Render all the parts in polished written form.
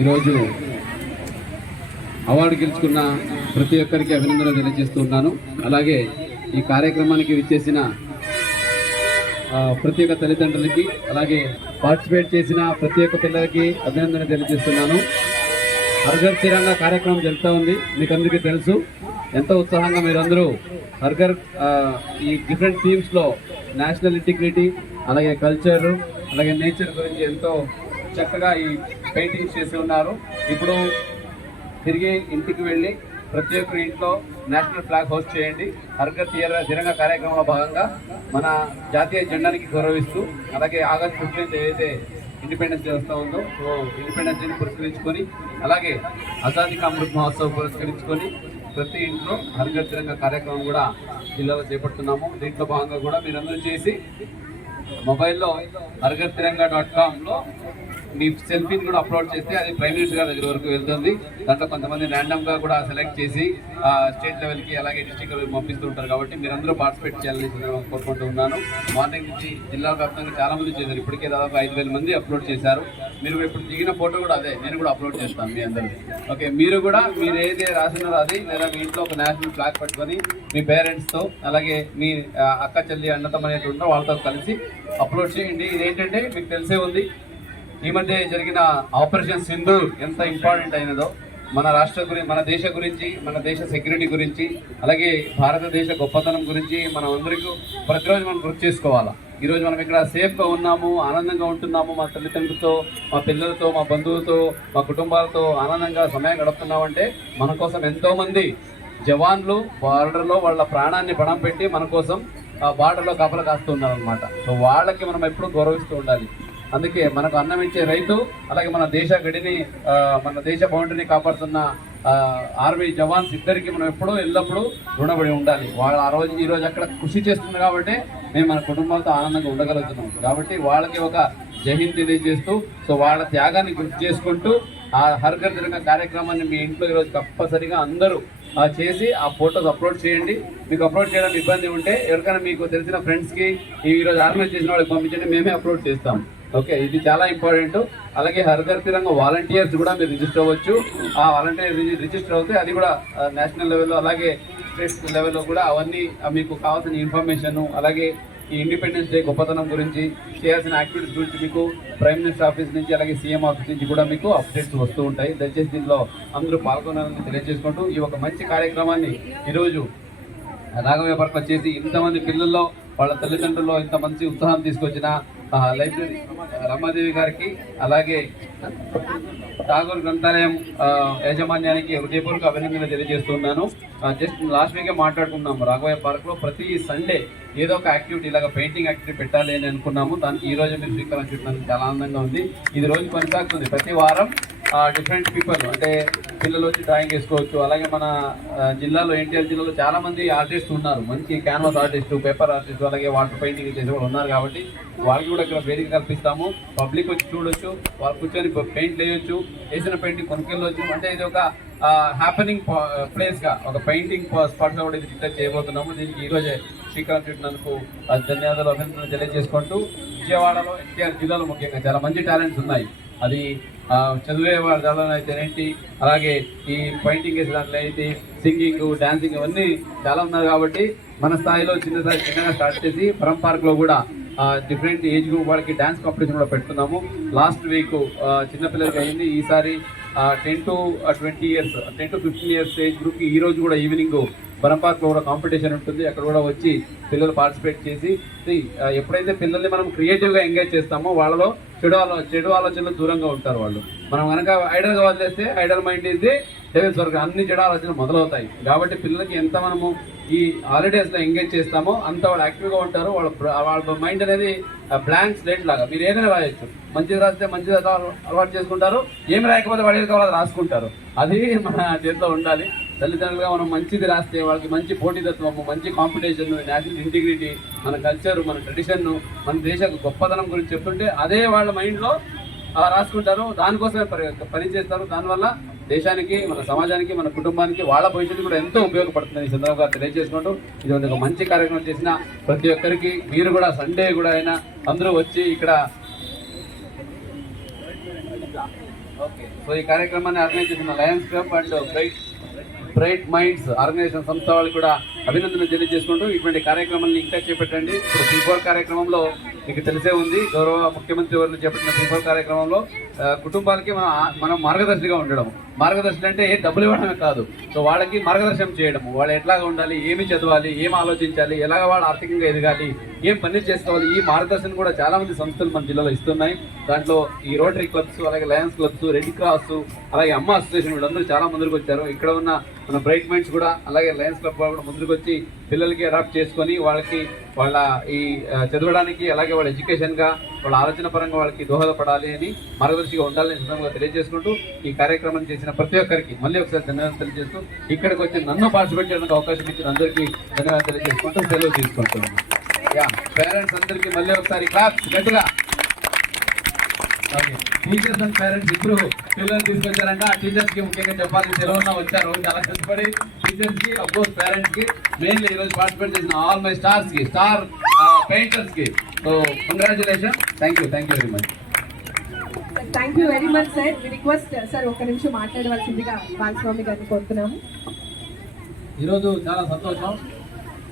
ఈరోజు అవార్డు గెలుచుకున్న ప్రతి ఒక్కరికి అభినందనలు తెలియజేస్తున్నాను. అలాగే ఈ కార్యక్రమానికి విచ్చేసిన ప్రతి ఒక్క తల్లిదండ్రులకి, అలాగే పార్టిసిపేట్ చేసిన ప్రతి ఒక్క పిల్లలకి అభినందనలు తెలియజేస్తున్నాను. హర్ఘర్ తిరంగా కార్యక్రమం జరుగుతూ ఉంది. మీకు అందరికీ తెలుసు ఎంతో ఉత్సాహంగా మీరందరూ హర్ఘర్ ఈ డిఫరెంట్ థీమ్స్లో నేషనల్ ఇంటిగ్రిటీ, అలాగే కల్చర్, అలాగే నేచర్ గురించి ఎంతో చక్కగా ఈ పెయింటింగ్స్ చేసి ఉన్నారు. ఇప్పుడు తిరిగి ఇంటికి వెళ్ళి ప్రతి ఒక్క ఇంట్లో నేషనల్ ఫ్లాగ్ హోస్ట్ చేయండి. హర్ఘర్ తిరంగా కార్యక్రమంలో భాగంగా మన జాతీయ జెండానికి గౌరవిస్తూ, అలాగే ఆగస్టు 15 ఏదైతే ఇండిపెండెన్స్ డే వస్తూ ఉందో, సో ఇండిపెండెన్స్ డేని పురస్కరించుకొని, అలాగే ఆజాదీ కా అమృత్ మహోత్సవ్ పురస్కరించుకొని ప్రతి ఇంట్లో హర్ఘర్ తిరంగా కార్యక్రమం కూడా జిల్లాలో చేపడుతున్నాము. దీంట్లో భాగంగా కూడా మీరందరూ చేసి మొబైల్లో harghartiranga.com మీ సెల్ఫీని కూడా అప్లోడ్ చేస్తే అది ప్రైమ్ మినిస్టర్ గారి దగ్గర వరకు వెళ్తుంది. దాంట్లో కొంతమంది ర్యాండమ్గా కూడా సెలెక్ట్ చేసి స్టేట్ లెవెల్కి, అలాగే డిస్ట్రిక్ట్ లెవెల్కి పంపిస్తూ ఉంటారు. కాబట్టి మీరందరూ పార్టిసిపేట్ చేయాలని కోరుకుంటూ ఉన్నాను. మార్నింగ్ నుంచి జిల్లా వ్యాప్తంగా చాలా మంది చేశారు. ఇప్పటికే దాదాపు 5,000 మంది అప్లోడ్ చేశారు. మీరు ఇప్పుడు దిగిన ఫోటో కూడా అదే, నేను కూడా అప్లోడ్ చేస్తాను మీ అందరికీ. ఓకే, మీరు కూడా మీరు ఏదైతే రాసినారో అది, లేదా మీ ఇంట్లో ఒక నేషనల్ ఫ్లాగ్ పట్టుకొని మీ పేరెంట్స్తో, అలాగే మీ అక్క చెల్లి అన్నతమ్మ అనేది ఉంటారో వాళ్ళతో కలిసి అప్లోడ్ చేయండి. ఇదేంటంటే మీకు తెలిసే ఉంది, ఈ మధ్య జరిగిన ఆపరేషన్ సింధూర్ ఎంత ఇంపార్టెంట్ అయినదో మన రాష్ట్ర గురించి, మన దేశ గురించి, మన దేశ సెక్యూరిటీ గురించి, అలాగే భారతదేశ గొప్పతనం గురించి మనం అందరికీ ప్రతిరోజు మనం గుర్తు చేసుకోవాలా. ఈరోజు మనం ఇక్కడ సేఫ్గా ఉన్నాము, ఆనందంగా ఉంటున్నాము, మా తల్లిదండ్రులతో, మా పిల్లలతో, మా బంధువులతో, మా కుటుంబాలతో ఆనందంగా సమయం గడుపుతున్నామంటే మన కోసం ఎంతోమంది జవాన్లు బార్డర్లో వాళ్ళ ప్రాణాన్ని పణం పెట్టి మన కోసం బార్డర్లో కాపలా కాస్తున్నారనమాట. సో వాళ్ళకి మనం ఎప్పుడూ గౌరవిస్తూ ఉండాలి. అందుకే మనకు అన్నం ఇచ్చే రైతు, అలాగే మన దేశ గడిని, మన దేశ బౌండరీని కాపాడుతున్న ఆర్మీ జవాన్స్ ఇద్దరికి మనం ఎప్పుడూ ఎల్లప్పుడూ రుణపడి ఉండాలి. వాళ్ళు ఈరోజు అక్కడ కృషి చేస్తున్నారు కాబట్టి మేము మన కుటుంబాలతో ఆనందంగా ఉండగలుగుతున్నాం. కాబట్టి వాళ్ళకి ఒక జై హింద్ తెలియజేస్తూ, సో వాళ్ళ త్యాగాన్ని గుర్తు చేసుకుంటూ ఆ హర్ఘర్ తిరంగా కార్యక్రమాన్ని మీ ఇంట్లో ఈరోజు తప్పనిసరిగా అందరూ చేసి ఆ ఫోటోస్ అప్లోడ్ చేయండి. మీకు అప్లోడ్ చేయడం ఇబ్బంది ఉంటే ఎవరికైనా మీకు తెలిసిన ఫ్రెండ్స్కి ఈరోజు ఆర్గనైజ్ చేసిన వాళ్ళకి పంపించండి, మేమే అప్లోడ్ చేస్తాం. ఓకే, ఇది చాలా ఇంపార్టెంట్. అలాగే హర్ఘర్ తిరంగా వాలంటీర్స్ కూడా మీరు రిజిస్టర్ అవ్వచ్చు. ఆ వాలంటీర్ రిజిస్టర్ అవుతే అది కూడా నేషనల్ లెవెల్లో, అలాగే స్టేట్ లెవెల్లో కూడా అవన్నీ మీకు కావాల్సిన ఇన్ఫర్మేషన్, అలాగే ఈ ఇండిపెండెన్స్ డే గొప్పతనం గురించి చేయాల్సిన యాక్టివిటీస్ గురించి మీకు ప్రైమ్ మినిస్టర్ ఆఫీస్ నుంచి, అలాగే సీఎం ఆఫీస్ నుంచి కూడా మీకు అప్డేట్స్ వస్తూ ఉంటాయి. దయచేసి దీనిలో అందరూ పాల్గొనాలని తెలియజేసుకుంటూ ఈ ఒక మంచి కార్యక్రమాన్ని ఈరోజు రాఘవయ్య పార్క్ వచ్చేసి ఇంతమంది పిల్లల్లో వాళ్ళ తల్లిదండ్రుల్లో ఇంత మంచి ఉత్సాహం తీసుకొచ్చిన లైబ్రరీ రమాదేవి గారికి, అలాగే ఠాగూర్ గ్రంథాలయం యాజమాన్యానికి హృదయపూర్వక అభినందనలు తెలియజేస్తున్నాను. జస్ట్ లాస్ట్ వీకే మాట్లాడుకున్నాము, రాఘవయ్య పార్క్లో ప్రతి సండే ఏదో ఒక యాక్టివిటీ, ఇలాగ పెయింటింగ్ యాక్టివిటీ పెట్టాలి అని అనుకున్నాము. దానికి ఈ రోజు మీరు శ్రీకారం చుట్టడానికి చాలా ఆనందంగా ఉంది. ఇది రోజు కొనసాగుతుంది. ప్రతి వారం డిఫరెంట్ పీపుల్, అంటే పిల్లలు వచ్చి డ్రాయింగ్ వేసుకోవచ్చు. అలాగే మన జిల్లాలో, ఎన్టీఆర్ జిల్లాలో చాలా మంది ఆర్టిస్ట్ ఉన్నారు, మంచి క్యాన్వాస్ ఆర్టిస్టు, పేపర్ ఆర్టిస్టు, అలాగే వాటర్ పెయింటింగ్ చేసే వాళ్ళు ఉన్నారు. కాబట్టి వాళ్ళకి కూడా ఇక్కడ వేదిక కల్పిస్తాము. పబ్లిక్ వచ్చి చూడొచ్చు, వాళ్ళు కూర్చొని పెయింట్ వేయొచ్చు, వేసిన పెయింటింగ్ కొనుక్కెళ్ళవచ్చు. అంటే ఇది ఒక హ్యాపెనింగ్ ప్లేస్గా, ఒక పెయింటింగ్ స్పాట్గా కూడా ఇది డిక్లేర్ చేయబోతున్నాము. దీనికి ఈరోజే శ్రీకారం చుట్టినందుకు ధన్యవాదాలు, అభినందనలు తెలియజేసుకుంటూ, విజయవాడలో, ఎన్టీఆర్ జిల్లాలో ముఖ్యంగా చాలా మంచి టాలెంట్స్ ఉన్నాయి. అది చదివే వాళ్ళ దాంట్లో అయితే ఏంటి, అలాగే ఈ పెయింటింగ్ వేసే దాంట్లో అయితే సింగింగ్, డాన్సింగ్ ఇవన్నీ చాలా ఉన్నారు. కాబట్టి మన స్థాయిలో చిన్నగా స్టార్ట్ చేసి పరం పార్క్లో కూడా డిఫరెంట్ ఏజ్ గ్రూప్ వాళ్ళకి డ్యాన్స్ కాంపిటీషన్ కూడా పెడుతున్నాము. లాస్ట్ వీక్ చిన్నపిల్లలకి అయింది. ఈసారి 10 to 20 years, 10 to 15 years age గ్రూప్కి ఈ రోజు కూడా ఈవినింగ్ పరం పార్క్లో కూడా కాంపిటీషన్ ఉంటుంది. అక్కడ కూడా వచ్చి పిల్లలు పార్టిసిపేట్ చేసి, ఎప్పుడైతే పిల్లల్ని మనం క్రియేటివ్గా ఎంగేజ్ చేస్తామో వాళ్ళలో చెడు ఆలోచనలు దూరంగా ఉంటారు వాళ్ళు. మనం కనుక ఐడల్గా వదిలేస్తే ఐడల్ మైండ్ ఇది డెవిల్స్ వర్క్, అన్ని చెడు ఆలోచనలు మొదలవుతాయి. కాబట్టి పిల్లలకి ఎంత మనము ఈ హాలిడేస్లో ఎంగేజ్ చేస్తామో అంత వాళ్ళు యాక్టివ్గా ఉంటారు. వాళ్ళ మైండ్ అనేది బ్లాంక్ స్లేట్ లాగా. మీరు ఏదైనా రాయొచ్చు, మంచిది రాస్తే మంచిది అలవాటు చేసుకుంటారు, ఏమి రాయకపోతే వాడు ఏది కావాలో రాసుకుంటారు. అది మన చేతిలో ఉండాలి. తల్లిదండ్రులుగా మనం మంచిది రాస్తే వాళ్ళకి మంచి పోటీతత్వము, మంచి కాంపిటీషన్, నేషనల్ ఇంటిగ్రిటీ, మన కల్చర్, మన ట్రెడిషన్, మన దేశ గొప్పతనం గురించి చెప్తుంటే అదే వాళ్ళ మైండ్లో రాసుకుంటారు. దానికోసమే పనిచేస్తారు. దానివల్ల దేశానికి, మన సమాజానికి, మన కుటుంబానికి, వాళ్ళ భవిష్యత్తు కూడా ఎంతో ఉపయోగపడుతుంది. ఈ సందర్భంగా తెలియజేసుకుంటూ, ఇది ఒక మంచి కార్యక్రమం చేసిన ప్రతి ఒక్కరికి, మీరు కూడా సండే కూడా అయినా అందరూ వచ్చి ఇక్కడ ఓకే, సో ఈ కార్యక్రమాన్ని ఆర్గనైజ్ చేసిన Lions Club and Bright Minds organisation సంస్థ వాళ్ళు కూడా అభినందనలు తెలియజేసుకుంటూ ఇటువంటి కార్యక్రమాలను ఇంకా చేపట్టండి. ఇప్పుడు C4 కార్యక్రమంలో మీకు తెలిసే ఉంది, గౌరవ ముఖ్యమంత్రి వారిని చేపట్టిన C4 కార్యక్రమంలో కుటుంబాలకి మనం మార్గదర్శిగా ఉండడం. మార్గదర్శనం అంటే డబ్బులు ఇవ్వడమే కాదు, సో వాళ్ళకి మార్గదర్శనం చేయడం, వాళ్ళు ఎట్లాగా ఉండాలి, ఏమి చదవాలి, ఏం ఆలోచించాలి, ఎలాగ వాళ్ళు ఆర్థికంగా ఎదగాలి, ఏం పని చేసుకోవాలి, ఈ మార్గదర్శనం కూడా చాలా మంది సంస్థలు మన జిల్లాలో ఇస్తున్నాయి. దాంట్లో ఈ రోటరీ క్లబ్స్, అలాగే లయన్స్ క్లబ్స్, రెడ్ క్రాస్, అలాగే అమ్మ అసోసియేషన్ వీళ్ళందరూ చాలా ముందుకు వచ్చారు. ఇక్కడ ఉన్న మన బ్రైట్ మైండ్స్ కూడా అలాగే లయన్స్ క్లబ్ కూడా ముందుకు వచ్చి పిల్లలకి అడాప్ట్ చేసుకొని వాళ్ళకి వాళ్ళ ఈ చదవడానికి అలాగే వాళ్ళ ఎడ్యుకేషన్గా వాళ్ళ ఆలోచన పరంగా వాళ్ళకి దోహదపడాలి అని మార్గదర్శిగా ఉండాలని సందర్భంగా తెలియజేసుకుంటూ ఈ కార్యక్రమం చేసిన ప్రతి ఒక్కరికి మళ్ళీ ఒకసారి ధన్యవాదాలు తెలియజేస్తూ ఇక్కడికి వచ్చి నన్ను పార్టిసిపేట్ చేయడానికి అవకాశం ఇచ్చిన అందరికీ ధన్యవాదాలు తెలియజేసుకుంటూ సెలవు తీసుకుంటున్నాను. పేరెంట్స్ అందరికీ మళ్ళీ ఒకసారి క్లాప్స్ గట్టిగా. టీచర్స్ అండ్ పేరెంట్స్ ఇద్దరు పిల్లలు తీసుకొచ్చారంటే ఆ టీచర్స్ కి ముఖ్యంగా చెప్పాలి, సెలవున్న వచ్చారు చాలా కష్టపడి. టీచర్స్ కి అఫ్కోర్స్ పేరెంట్స్ కి మెయిన్లీ ఈరోజు పార్టిసిపేట్ చేసిన ఆల్ మై స్టార్స్ కి, స్టార్ పెయింటర్స్ కి, so congratulation. Thank you very much. Thank you very much sir. Request sir ఒక్క నిమిషం మాట్లాడవలసిందిగా బాలస్వామి గారిని కోరుతున్నాము. ఈరోజు చాలా సంతోషం.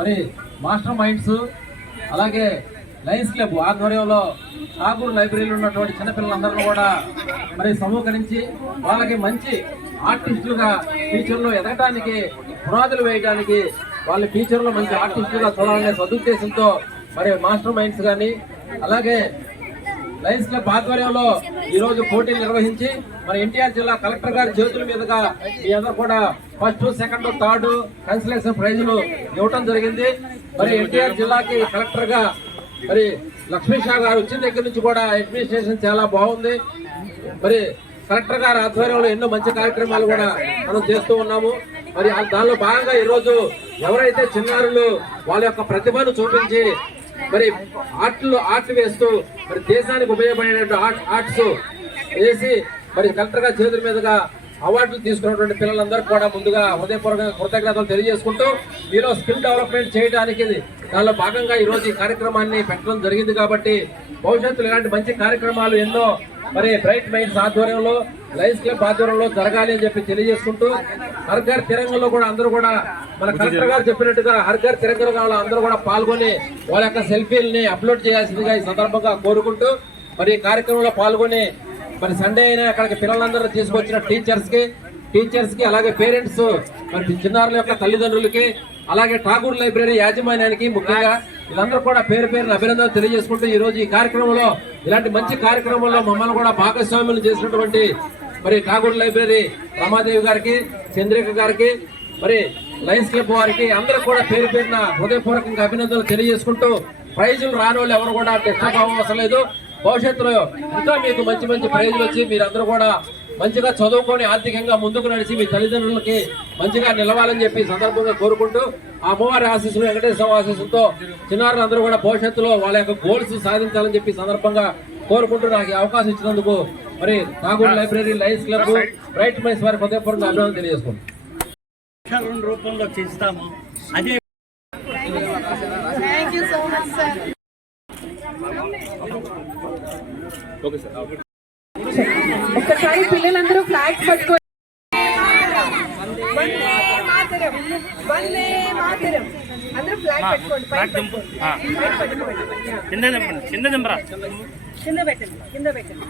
మరి మాస్టర్ మైండ్స్ అలాగే లయన్స్ క్లబ్ ఆధ్వర్యంలో ఠాగూర్ లైబ్రరీలో ఉన్నటువంటి చిన్నపిల్లలందరూ కూడా మరి సమూహకరించి వాళ్ళకి మంచి ఆర్టిస్టులుగా ఫ్యూచర్లో ఎదగడానికి పునాదులు వేయడానికి వాళ్ళ ఫ్యూచర్లో మంచి ఆర్టిస్టులుగా చూడాలనే సదుద్దేశంతో మరి మాస్టర్ మైండ్స్ కానీ అలాగే లయన్స్ క్లబ్ ఆధ్వర్యంలో ఈరోజు పోటీలు నిర్వహించి మన ఎన్టీఆర్ జిల్లా కలెక్టర్ గారి చేతుల మీదుగా మీ అందరూ కూడా ఫస్ట్, సెకండ్, థర్డ్ కన్సలేషన్ ప్రైజులు ఇవ్వటం జరిగింది. మరి ఎన్టీఆర్ జిల్లాకి కలెక్టర్ గా మరి లక్ష్మీ షా గారు వచ్చిన దగ్గర నుంచి కూడా అడ్మినిస్ట్రేషన్ చాలా బాగుంది. మరి కలెక్టర్ గారి ఆధ్వర్యంలో ఎన్నో మంచి కార్యక్రమాలు కూడా మనం చేస్తూ ఉన్నాము. మరి దానిలో భాగంగా ఈరోజు ఎవరైతే చిన్నారులు వాళ్ళ యొక్క ప్రతిభను చూపించి మరి ఆర్ట్ వేస్తూ మరి దేశానికి ఉపయోగపడేటువంటి ఆర్ట్స్ వేసి మరి కలెక్టర్ గారి చేతుల మీదుగా అవార్డులు తీసుకున్నటువంటి పిల్లలందరికీ కూడా ముందుగా హృదయపూర్వక కృతజ్ఞతలు తెలియజేసుకుంటూ మీలో స్కిల్ డెవలప్మెంట్ చేయడానికి దానిలో భాగంగా ఈ రోజు ఈ కార్యక్రమాన్ని పెట్టడం జరిగింది. కాబట్టి భవిష్యత్తులో ఇలాంటి మంచి కార్యక్రమాలు ఎన్నో మరి బ్రైట్ మైండ్స్ ఆధ్వర్యంలో, లయన్స్ క్లబ్ ఆధ్వర్యంలో జరగాలి అని చెప్పి తెలియజేసుకుంటూ హర్ ఘర్ తిరంగలో కూడా అందరూ కూడా మన కలెక్టర్ గారు చెప్పినట్టుగా హర్ ఘర్ తిరంగలో అందరూ కూడా పాల్గొని వాళ్ళ యొక్క సెల్ఫీలని అప్లోడ్ చేయాల్సిందిగా ఈ సందర్భంగా కోరుకుంటూ మరి ఈ కార్యక్రమంలో పాల్గొని మరి సండే అయినా అక్కడికి పిల్లలందరూ తీసుకొచ్చిన టీచర్స్ కి అలాగే పేరెంట్స్ మరి చిన్నారుల యొక్క తల్లిదండ్రులకి అలాగే ఠాగూర్ లైబ్రరీ యాజమాన్యానికి ముఖ్యంగా వీళ్ళందరూ కూడా పేరు అభినందనలు తెలియజేసుకుంటూ ఈ రోజు ఈ కార్యక్రమంలో ఇలాంటి మంచి కార్యక్రమంలో మమ్మల్ని కూడా భాగస్వామ్యం చేసినటువంటి మరి ఠాగూర్ లైబ్రరీ రమాదేవి గారికి, చంద్రిక గారికి, మరి లయన్స్ క్లబ్ వారికి అందరూ కూడా పేరున హృదయపూర్వకంగా అభినందనలు తెలియజేసుకుంటూ ప్రైజులు రాని వాళ్ళు ఎవరు కూడా కష్టభావం అవసరం లేదు. భవిష్యత్తులో ఇంకా మీకు మంచి ప్రైజులు వచ్చి మీరందరూ కూడా మంచిగా చదువుకొని ఆర్థికంగా ముందుకు నడిచి మీ తల్లిదండ్రులకి మంచిగా నిలవాలని చెప్పి సందర్భంగా కోరుకుంటూ ఆ అమ్మవారి ఆశీస్సులు, వెంకటేశ్వర ఆశీస్సులతో చిన్నారులందరూ కూడా భవిష్యత్తులో వాళ్ళ యొక్క గోల్స్ సాధించాలని చెప్పి సందర్భంగా కోరుకుంటూ నాకు ఈ అవకాశం ఇచ్చినందుకు మరి Tagore library, Lions Club, Bright Minds వారి హృదయపూర్వకంగా అభినందనలు తెలియజేసుకుంటాం. రూపంలో చేస్తాము. అదే ఒక్కసారి పిల్లలందరూ ఫ్లాగ్స్ పట్టుకోండి. అందరూ ఫ్లాగ్ పట్టుకోండి. కింద పెట్టండి.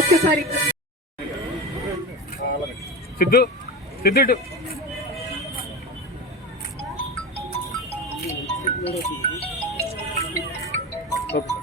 ఒక్కసారి సిద్ధు ఓకే.